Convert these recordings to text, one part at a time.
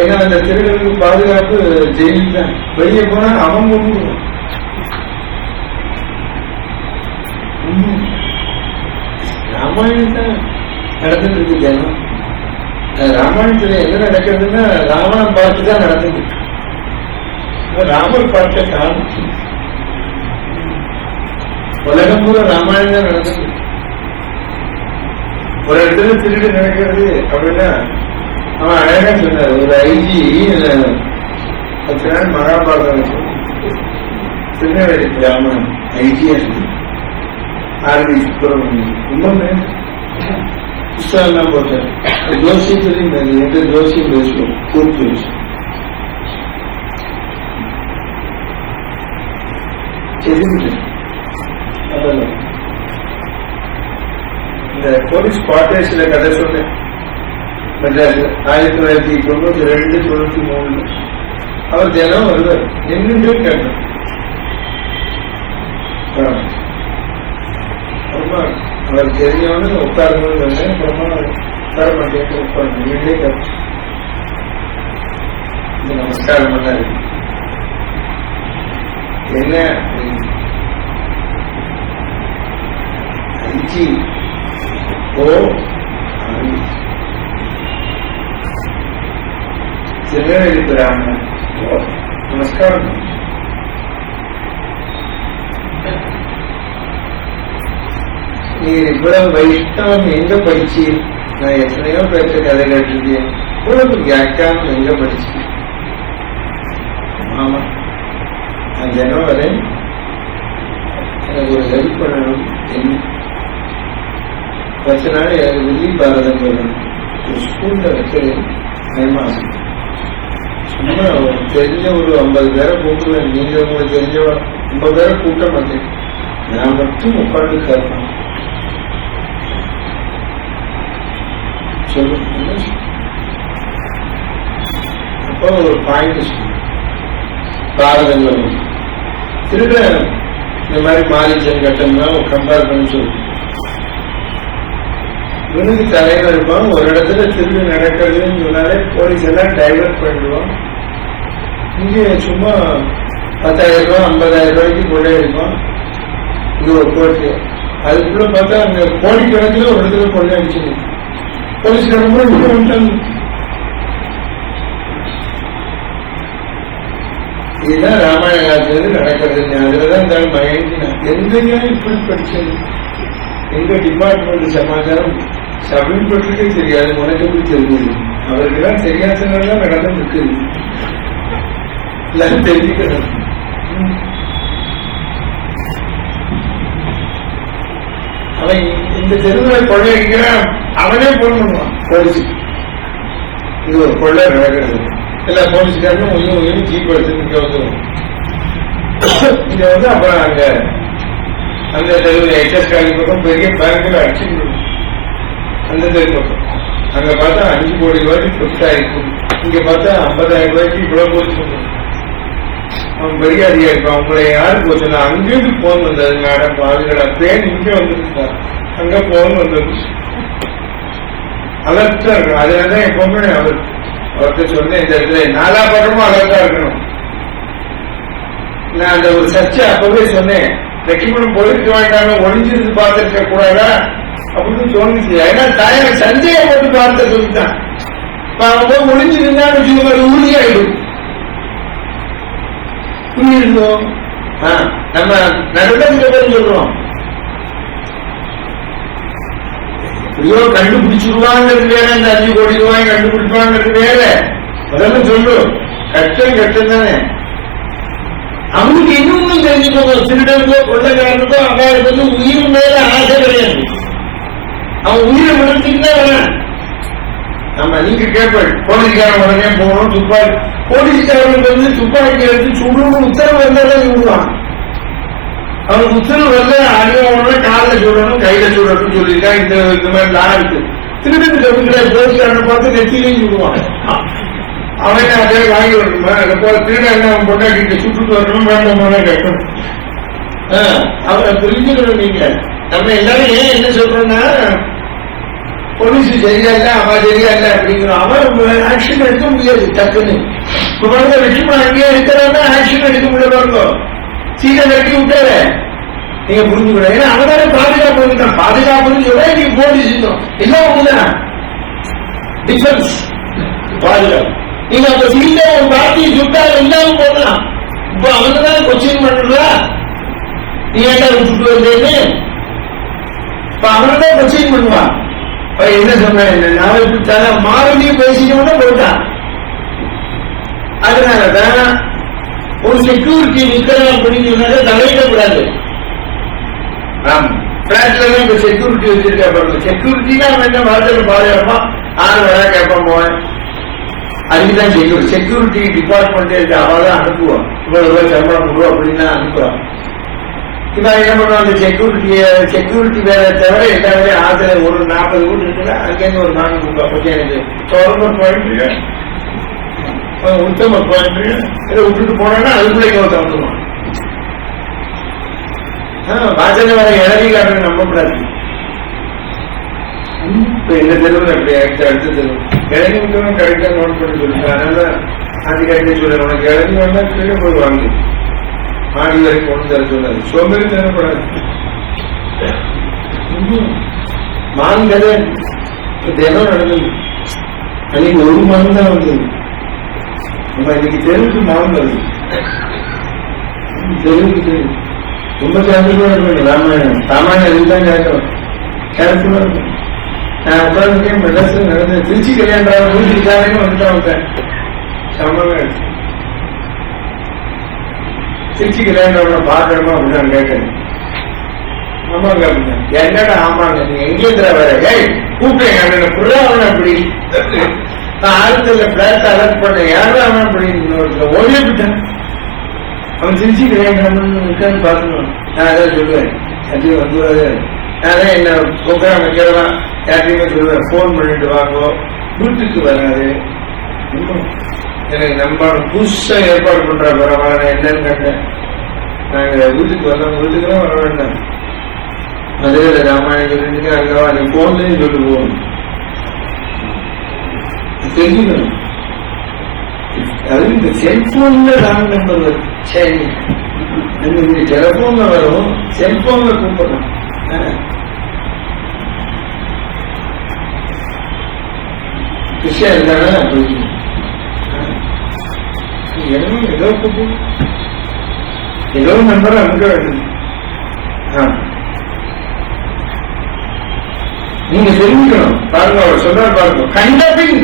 ஏன்னா அந்த திருடனுக்கு பாதுகாப்பு ஜெயில் தான். வெளியே போனா அவன் கொண்டுடுவான். ராமாயணம் தான் நடந்துட்டு இருக்கு ஜனம். ராமாயணத்துல என்ன நடக்கிறதுன்னா ராவணன் பார்த்து தான் நடந்துட்டு இருக்கு. ராமர் பார்த்த காலம் உலகம் பூரா ராமாயணம் தான் நடந்துட்டு. ஒரு இடத்துல திருடு நடக்கிறது அப்படின்னா அவன் அழகா சொன்னார். ஒரு ஐஜி 10 நாள் மகாபாரதம் திருநெல்வேலி ராமன் ஐஜியா ஆர்வி சுப்பிரமணியம் ரொம்ப புஸ்தகம்லாம் போட்டார். ஜோசியத்திலையும் எந்த ஜோசியம் பேசுவோம் கூப்பிட்டு வச்சு இந்த போலீஸ் குவார்டர்ஸ்ல கதை சொன்னேன் மெட்ராஸ்ல 1992, 93. அவர் தினம் வருவார். நின்று கேட்டார். அவர் தெரிஞ்சவனு உட்காரும்போது சொன்னேன். அப்புறமா உட்கார மாட்டேன் உட்காரு நீங்களே கேட்பேன். நமஸ்காரம் பண்ணாரு. என்ன ஐஜி ஓ திருநெல்வேலி ராமன் நமஸ்காரம். நீ இவ்வளவு வைஷ்ணவம் எங்க படிச்சு? நான் எத்தனையோ பேர்த்த கதை கேட்டிருக்கேன். இவ்வளவு வியாக்கியானம் எங்க படிச்சு? ஆமா நான் ஜனம் வரேன், எனக்கு ஒரு ஹெல்ப் பண்ணணும். என்ன 10 நாள் எனக்கு வில்லி பாரதம் சொல்லணும். ஒரு ஸ்கூல்ல வைக்கிறேன். மே மாசம் சும்மா தெரிஞ்ச ஒரு 50 பேரை கூப்பிடுவேன். நீங்க உங்களுக்கு தெரிஞ்ச 50 பேரை கூட்ட மாட்டேன். நான் மட்டும் உட்காந்து கேட்பேன். சொல்லுங்க. அப்போ ஒரு பாயிண்ட் பாரதங்கள் திருட இந்த மாதிரி மாரிஜன் கட்டம்னா கம்பேர் பண்ணி சொல்லு. இவனுக்கு தலைவர் இருப்பான். ஒரு இடத்துல திருடு நடக்கிறதுன்னு சொன்னாலே போலீஸ் எல்லாம் டைவர்ட் பண்ணிடுவான். இங்கே சும்மா 10,000 ரூபாய் 50,000 ரூபாய்க்கு கொள்ளை அடிப்பான். இங்க ஒரு கோர்ட்டு அதுக்குள்ள பார்த்தா அங்க கோடிக்கணக்கில் ஒரு இடத்துல கொள்ளை அடிச்சு போலீஸ்காரங்க. இதுதான் ராமாயண காலத்துல நடக்கிறது. அதுலதான் தான் மயங்கினான். எங்கேயா இப்படி படிச்சது? எங்க டிபார்ட்மெண்ட் சமாச்சாரம் சப் இன்ஸ்பெக்டருக்கே தெரியாது. உனக்கு எப்படி தெரிஞ்சது? அவருக்குதான் தெரியாதனால நடந்து இருக்குது. எல்லாம் தெரிஞ்சுக்கணும். அவன் இந்த தெருவில் கொள்ளையடிக்கிறான். அவனே போன் பண்ணுவான் போலீஸுக்கு. இது ஒரு கொள்ளை நடக்கிறது. எல்லா போலீஸ்காரனும் உயிரும் ஜீப் எடுத்து இங்க வந்துடும். இங்க வந்து அப்புறம் அங்க அந்த தெருவில் எச்எஸ் காலி பக்கம் பெரிய பேங்க்ல அடிச்சுட்டு அந்த தெரு பக்கம் அங்க பார்த்தா 5 கோடி ரூபாய்க்கு சொத்து ஆயிருக்கும். இங்க பார்த்தா 50,000 ரூபாய்க்கு இவ்வளவு போச்சு. அவன் பெரிய அதிகாரி இருப்பான். அவங்களை யாருக்கு போச்சுன்னா அங்கிருந்து போன் வந்தது. மேடம் பாதுகாடா பேன் இங்க வந்துருக்கா. அங்க போன் வந்தது. அலர்ட்டா இருக்கணும். அதனாலதான் எப்பவுமே அவர்கிட்ட சொன்னேன், இந்த இடத்துல 4 பக்கமும் அலர்ட்டா இருக்கணும். நான் அந்த ஒரு சர்ச்சை அப்பவே சொன்னேன். ரெக்கிமெண்ட் பொழுது வேண்டாம் ஒளிஞ்சிருந்து பார்த்துருக்க கூடாதா அப்படின்னு தோணுச்சு. ஏன்னா தாயார் சந்தேக போட்டு பார்த்த சொல்லிட்டான். அவன் போய் ஒளிஞ்சிருந்தான்னு உறுதியாயிடும். புரியிருந்தோம். நம்ம நடந்ததுக்கு சொல்றோம். ஐயோ கண்டுபிடிச்சிருவாங்கிறது வேற, இந்த 5 கோடி ரூபாய் கண்டுபிடிப்பாங்கிறது வேற. அதெல்லாம் சொல்லும். கஷ்டம் கஷ்டம் தானே. அவனுக்கு இன்னொன்னு தெரிஞ்சுக்கோங்க. திருடனுக்கோ கொள்ளைக்காரனுக்கோ அவனுக்கு வந்து உயிர் மேல ஆசை கிடையாது. அவன் உயிரை விடுத்துட்டு தான் நம்ம நீங்க கேட்பேன். போலீஸ்காரன் உடனே போகணும். துப்பாக்கி போலீஸ்காரனுக்கு வந்து துப்பாக்கி எடுத்து சுடணும் உத்தரவு வந்தாலும் விடுவான். அவனுக்கு உத்தரவு வந்து அடிவான காலில் சுடணும் கையில சுடணும் சொல்லிட்டா இந்த மாதிரி லா இருக்கு. திருடனுக்கு அப்படிங்கிற போலீஸ்காரனை பார்த்து நெத்திலையும் சுடுவான். அவனே அதே வாங்கி வரணுமா? அதை போல திருட என்ன அவன் பொண்டாட்டிட்டு சுட்டுட்டு வரணும் வேண்டாமா கேட்கணும். அவரை புரிஞ்சுக்கணும். நீங்க நம்ம எல்லாரும் ஏன் என்ன சொல்றோம்னா போலீஸ் சரியா இல்ல அவன் சரியா இல்ல அப்படிங்கிறோம். அவன் ஆக்ஷன் எடுக்க முடியாது டக்குன்னு. இப்ப பாருங்க லட்சுமணன் அங்கேயே இருக்கிறவங்க ஆக்ஷன் எடுக்க முடியல பாருங்க. சீதை கட்டி விட்டாரு. நீங்க புரிஞ்சுக்கூட. ஏன்னா அவதான பாதுகாப்பு இருக்கான். பாதுகாப்புன்னு சொல்ல நீங்க போலீஸ் எல்லாம் ஒண்ணுதான். டிஃபென்ஸ் பாதுகாப்பு. நீங்க அப்ப சீதை ஒரு பார்ட்டியை சுட்டா இல்லாம போடலாம். இப்ப அவங்கதான் கொச்சின் பண்ணுறா நீ ஏன்டா விட்டுட்டு வந்தேன்னு இப்ப அவன்தான் கொச்சின் பண்ணுவான். என்ன சொன்ன மாறுதியும் பேசிக்கணும்னு போட்டான். அதனாலதான் ஒரு செக்யூரிட்டி நிக்கலாம் அப்படின்னு சொன்னாக்க தலையிடக்கூடாது. பிளாட்ல இப்ப செக்யூரிட்டி வச்சிருக்கா பாருங்க. செக்யூரிட்டினா அவன் என்ன வார்த்தையில பாதுகாப்பா 6 வேலை கேட்பான் போவேன். அதுக்குதான் செக்யூரிட்டி டிபார்ட்மெண்ட் இருக்கு. அவதான் அனுப்புவான். இவ்வளவு ரூபாய் சம்பளம் கொடுவோம் அப்படின்னு அனுப்புறான். இவன் என்ன பண்ணுவான் அந்த செக்யூரிட்டி வேலை தவிர எல்லா வேலையும் ஆத்துல ஒரு 40 வீட்டு இருக்குன்னா அங்கேருந்து ஒரு 4 பத்தி எனக்கு தொடர்பு பாயிண்ட் உத்தம பாயிண்ட் இதை விட்டுட்டு போனா அதுக்குள்ளே வந்துடுவான். வாசனை வர இளவிகாரன் நம்பக்கூடாது. இப்ப எங்க தெருவில் அப்படி ஆயிடுச்சு. அடுத்த தெருவு இளநி விட்டவன் கரெக்டா நோட் பண்ணி சொல்லிட்டான். அதனால அது கரெக்டா சொல்ல உனக்கு இளநி வேணா கீழே போய் வாங்கி மாடி வரைக்கும் கொண்டு தர சொன்னாரு. சோம்பேறி தரப்படாது. மான் கதை தினம் நடந்தது. அன்னைக்கு ஒரு மான் தான் வந்தது. நம்ம இன்னைக்கு தெருவுக்கு மான் வருது. தெருவுக்கு தெரு ரொம்ப கேர்ஃபுல்லா இருக்கணும். ராமாயணம் இதுதான் கேட்கணும். கேர்ஃபுல்லா இருக்கும். நான் உட்காந்துருக்கேன். மெட்ராஸ்ல நடந்தது. திருச்சி கல்யாணம் வீட்டுக்காரங்க வந்துட்டான். சமமே திருச்சி கல்யாணம் பாக்கணுமா அப்படின்னு கேட்கறேன். ஆமாங்க அப்படின்னா என்னடா ஆமாங்க நீங்க எங்க வேற கூப்பிட்டேன் புறா அவன் அப்படி நான் ஆறுதல்ல பிளாட் அலர்ட் பண்ணேன். யாரும் அவன் அப்படின்னு ஓடியே விட்டேன். அவன் திருச்சி கல்யாணம் இருக்கான்னு பாக்கணும். நான் அதான் சொல்லுவேன். அது வந்து நான் தான் என்ன ப்ரோக்ராம் வைக்கிறதான் யார்ட்டையுமே சொல்லுவேன். போன் பண்ணிட்டு வாங்கோ வீட்டுக்கு வராது. எனக்கு நம்ம புதுசா ஏற்பாடு பண்ற பரவாயில்ல என்னன்னு கேட்டேன். நாங்க வீட்டுக்கு வந்தோம். வீட்டுக்குலாம் வர வேண்டாம். மதுரையில ராமாயணம் சொல்லிட்டு அங்கவா நீ போன்லயும் சொல்லி போகணும். தெரிஞ்சுக்கணும். அது இந்த செல்போன்ல ராங் நம்பர் வரும். சரி இந்த டெலிபோன்ல வரும். செல்போன்ல கூப்பிடணும். விஷயம் இருந்தானே அப்படி ஏதோ கூப்பிடும். ஏதோ நம்பர் அனுப்ப வேண்டும். நீங்க தெரிஞ்சுக்கணும். பாருங்க அவர் சொன்னார் பாருங்க. கண்டபின்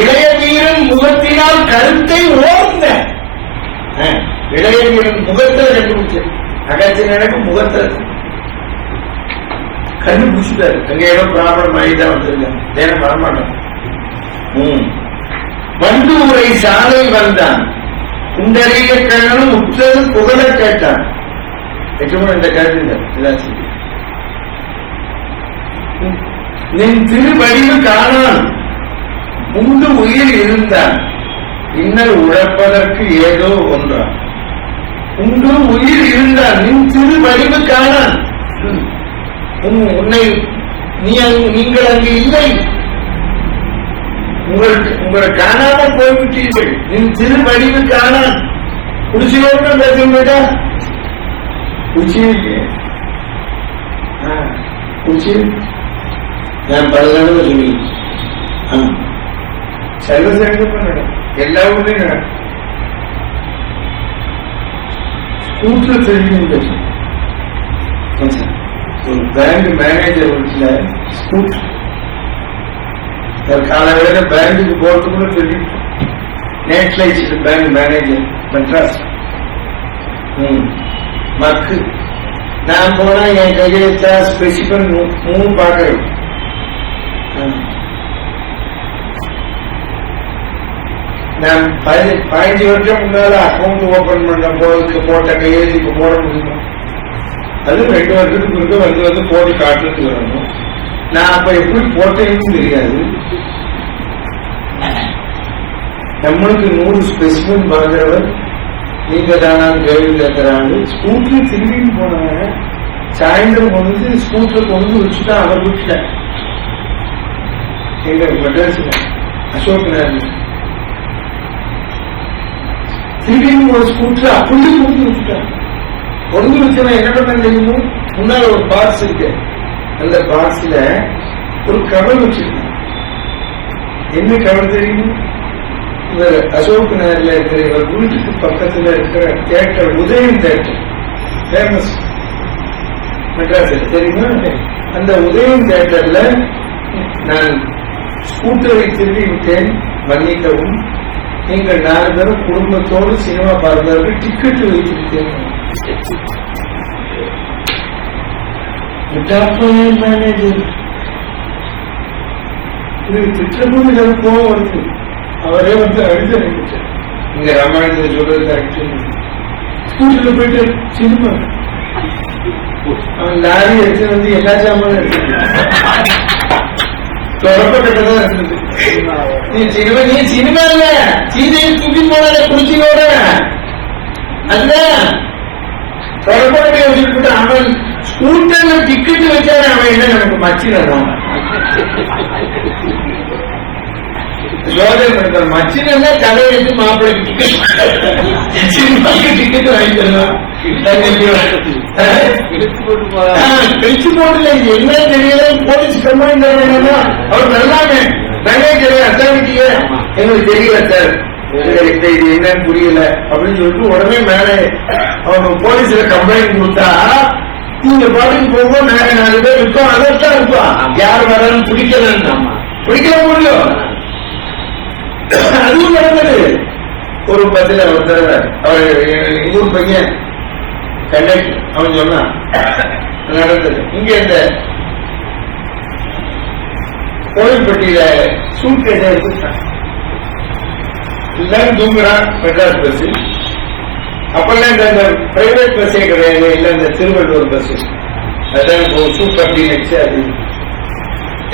இளைய வீரன் முகத்தினால் கருத்தை ஓர்ந்த இளைய வீரன் முகத்தில் கண்டுபிடிச்சு அகத்தின் எனக்கு முகத்தில் கண்டுபிடிச்சுட்டாரு. அங்க ஏதோ ப்ராப்ளம் ஆகிதான் வந்திருக்காங்க. நேரம் வரமாட்டான். வந்து உரை சாலை வந்தான். குண்டறிய கண்ணனும் உற்றது புகழ கேட்டான். இந்த கருத்து நின் திருவடிவு காணான் உண்டு உயிர் இருந்தான் இன்னல் உழைப்பதற்கு ஏதோ ஒன்றான். உண்டு உயிர் இருந்தான் நின் திருவடிவு காணான். உன்னை நீங்கள் அங்கு இல்லை. உங்களை காணாமல் போய்விட்டீர்கள். நின் திருவடிவு காணான். குடிச்சியோட பேச குச்சி குச்சி நான் பல தடவை சொல்லி சர்வசாதாரணமா நடக்கும். எல்லா ஊர்லயும் நடக்கும். ஸ்கூட்ல தெரிஞ்சு ஒரு பேங்க் மேனேஜர் வீட்டுல ஸ்கூட்டர் காலையில பேங்குக்கு போறதுக்குள்ள சொல்லிட்டு நேஷனலைஸ்டு பேங்க் மேனேஜர் மெட்ராஸ் மக்கு நான் போனா என் கையெழுத்தா ஸ்பெசிபன் 3 பாக்குறேன். நான் 15 வருஷம் முன்னால அக்கௌண்ட் ஓபன் பண்ண போட்ட கையெழுத்து இப்ப போட முடியுமா? அது 2 வருஷத்துக்கு வந்து போட்டு காட்டுறதுக்கு வரணும். நான் அப்ப எப்படி போட்டேன்னு தெரியாது. நம்மளுக்கு 100 ஸ்பெசிபின் பார்க்கிறவர் நீங்க தானா கேள்வி கேட்கிறாங்க. ஸ்கூட்டர் திரும்பின்னு போனவங்க சாயந்தரம் கொண்டு ஸ்கூட்டர் கொண்டு வச்சுட்டா அவர் வீட்டுல எங்க மெட்ராஸ்ல அசோக் நகர்ல திடீர்னு ஒரு ஸ்கூட்டர் அப்படி கொண்டு வச்சுட்டான். கொண்டு வச்சவன் என்ன பண்ண தெரியுமோ, முன்னால ஒரு பாக்ஸ் இருக்கு, அந்த பாக்ஸ்ல ஒரு கவர் வச்சிருக்கான். என்ன கவர் தெரியுமோ, இவர் அசோக் நகர்ல இருக்கிற இவர் வீட்டுக்கு பக்கத்துல இருக்கிற தியேட்டர் உதயம் தியேட்டர் ஃபேமஸ் மெட்ராஸில் தெரியுமா, அந்த உதயம் தியேட்டர்ல நான் ஸ்கூட்டரை திருடி விட்டேன், மன்னிக்கவும், நீங்கள் 4 பேரும் குடும்பத்தோடு சினிமா பார்ப்பதற்கு டிக்கெட் வைத்திருக்கேன். மேனேஜர் திட்டமும் எனக்கு கோவம் வருது. அவரே வந்து அழுத இங்க ராமாயணத்தில் சொல்றது கரெக்ட். ஸ்கூட்டர்ல போயிட்டு சினிமா அவன் லாரி எடுத்து வந்து எல்லா சாமானும் எடுத்து தொடப்பட்டதான் இருந்தது. நீ சினிமா இல்ல, சீதையை தூக்கி போனால குடிச்சியோட அதுதான் தொடப்பட்டை வச்சுட்டு அவன் ஸ்கூட்டர்ல டிக்கெட் வச்சாரு. அவன் என்ன நமக்கு மச்சினதான் சோதனை மச்சினா தலை வச்சு மாப்பிள்ளைக்கு டிக்கெட் சினிமாக்கு டிக்கெட் வாங்கி தரலாம். கழிச்சு போடல, என்ன தெரியல, போலீஸ் கம்ப்ளைண்ட் தரணும்னா அவர் நல்லாமே நகை கிடையாது அத்தாரிட்டிய எங்களுக்கு தெரியல சார், இது என்னன்னு புரியல அப்படின்னு சொல்லிட்டு உடனே மேலே அவங்க போலீஸ்ல கம்ப்ளைண்ட் கொடுத்தா நீங்க பாட்டுக்கு போகும்போது நாங்க 4 பேர் இருக்கோம், அதற்காக இருப்போம். யார் வரான்னு பிடிக்கல முடியும். அதுவும் நடந்தது. ஒரு பஸ்ல ஒரு தடவை அவர் ஊர் பையன் கண்டக்டர் அவன் சொன்னான் நடந்தது. இங்க இந்த கோவில்பட்டியில சூட் கேஸ எடுத்துட்டான், எல்லாரும் தூங்குறான் மெட்ராஸ் பஸ். அப்பெல்லாம் இந்த பிரைவேட் பஸ்ஸே கிடையாது, இல்ல இந்த திருவள்ளூர் பஸ் அதான் சூப்பர் டீலக்ஸ். அது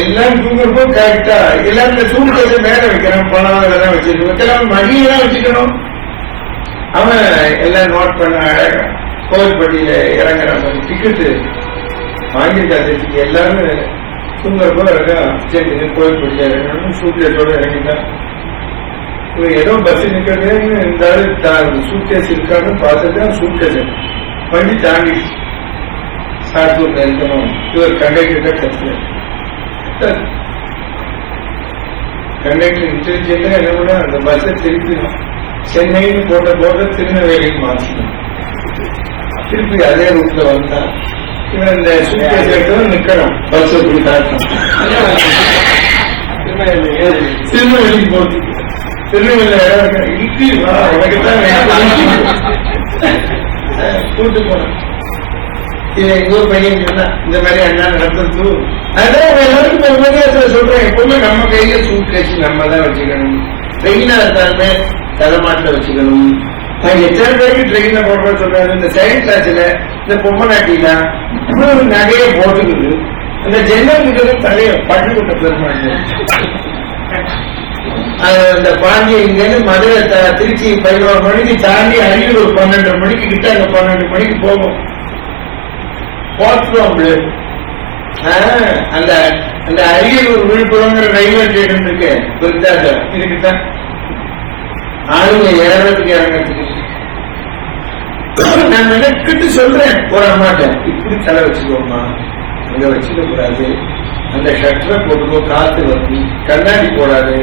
எல்லாம் தூங்குறப்போ கரெக்டா எல்லாம் இந்த சூட் கேஸ மேல வைக்கணும், பணம் இதெல்லாம் வச்சிருக்கணும், மடியெல்லாம் வச்சுக்கணும். அவன் எல்லாம் நோட் பண்ண அழகா கோவில்பட்டியில இறங்குறாங்க, டிக்கெட்டு வாங்கியிருக்காரு. எல்லாரும் தூங்குறப்போ இருக்கா சரி கோவில்பட்டியில இறங்கணும், சூட்கேஸோட இறங்கிட்டான். ஏதோ பஸ் நிக்கிறது, இந்த சூட்கேஸ் இருக்கான்னு பார்த்துட்டு சூட்கேஸ் வண்டி தாண்டி சாத்தூர்ல இருக்கணும். இவர் கண்டக்டர் கத்துற கண்டக்டர் இன்டெலிஜென்டா என்ன பண்ண அந்த பஸ்ஸை திருப்பிடும், சென்னைன்னு போட்ட திருநெல்வேலிக்கு மாற்றணும். திருப்பி அதே ரூட்ல வந்தா இவன் இந்த சூட்கேஸ் எடுத்து நிக்கணும், பஸ் இப்படி காட்டணும். திருநெல்வேலிக்கு போட்டு திருநெல்வேலி இடம் இருக்கு உனக்குதான் கூட்டு போனேன். இன்னொரு பையன் சொன்னா இந்த மாதிரி அண்ணா நடத்துறது. அதான் எல்லாருக்கும் ஒரு மாதிரி சொல்றேன், எப்பவுமே நம்ம கையில சூட்கேஸ் நம்ம தான் வச்சுக்கணும். ட்ரெயினா இருந்தாலுமே தலைமாட்டில வச்சுக்கணும். நான் எத்தனை பேருக்கு ட்ரெயின்ல போடுற சொல்றாரு, இந்த செகண்ட் கிளாஸ்ல இந்த பொம்மை நாட்டிலாம் நகைய போட்டுக்குது, அந்த ஜென்னல் கிட்ட தலைய பட்டுக்கிட்ட பெருமாள் அந்த பாண்டிய இங்கிருந்து மதுரை திருச்சி 11 மணிக்கு தாண்டி அரியலூர் 12 மணிக்கு கிட்ட அங்க 12 மணிக்கு போகும். அந்த அந்த அரியலூர் விழுப்புரங்கிற ரயில்வே ஸ்டேஷன் இருக்கு, விருத்தாச்சலம் இருக்குதான். ஆளுங்க ஏறதுக்கு இறங்கிறதுக்கு நான் மெனக்கிட்டு சொல்றேன் ஒரு அம்மாட்ட, இப்படி தலை வச்சுக்கோமா, அங்க வச்சுக்க கூடாது, அந்த ஷட்டரை போட்டுக்கோ, காத்து வந்து கண்ணாடி போடாது,